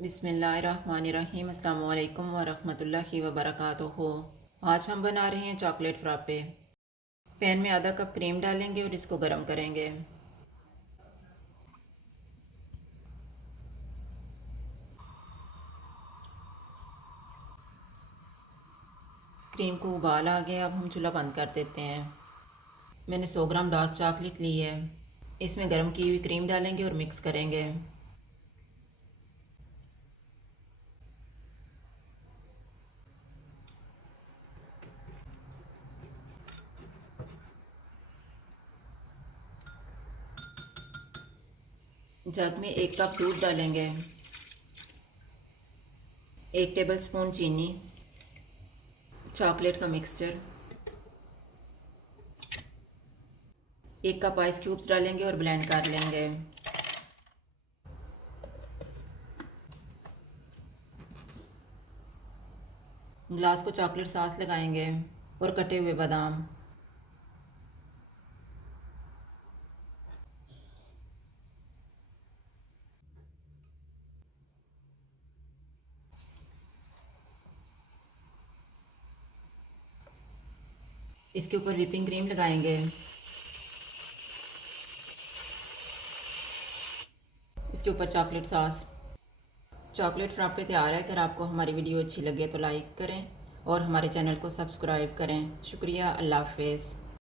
बिस्मिल्लाहिर्रहमानिर्रहीम। अस्सलामु अलैकुम वरहमतुल्लाहि वबरकातुहू। आज हम बना रहे हैं चॉकलेट फ्राप्पे। पैन में आधा कप क्रीम डालेंगे और इसको गर्म करेंगे। क्रीम को उबाल आ गया, अब हम चूल्हा बंद कर देते हैं। मैंने 100 ग्राम डार्क चॉकलेट ली है। इसमें गर्म की हुई क्रीम डालेंगे और मिक्स करेंगे। जग में 1 कप दूध डालेंगे, 1 टेबल स्पून चीनी, चॉकलेट का मिक्सचर, 1 कप आइस क्यूब्स डालेंगे और ब्लेंड कर लेंगे। ग्लास को चॉकलेट सॉस लगाएंगे और कटे हुए बादाम, इसके ऊपर व्हिपिंग क्रीम लगाएंगे। इसके ऊपर चॉकलेट सॉस। चॉकलेट फ्राप्पे तैयार है। अगर आपको हमारी वीडियो अच्छी लगे तो लाइक करें और हमारे चैनल को सब्सक्राइब करें। शुक्रिया। अल्लाह हाफ़िज़।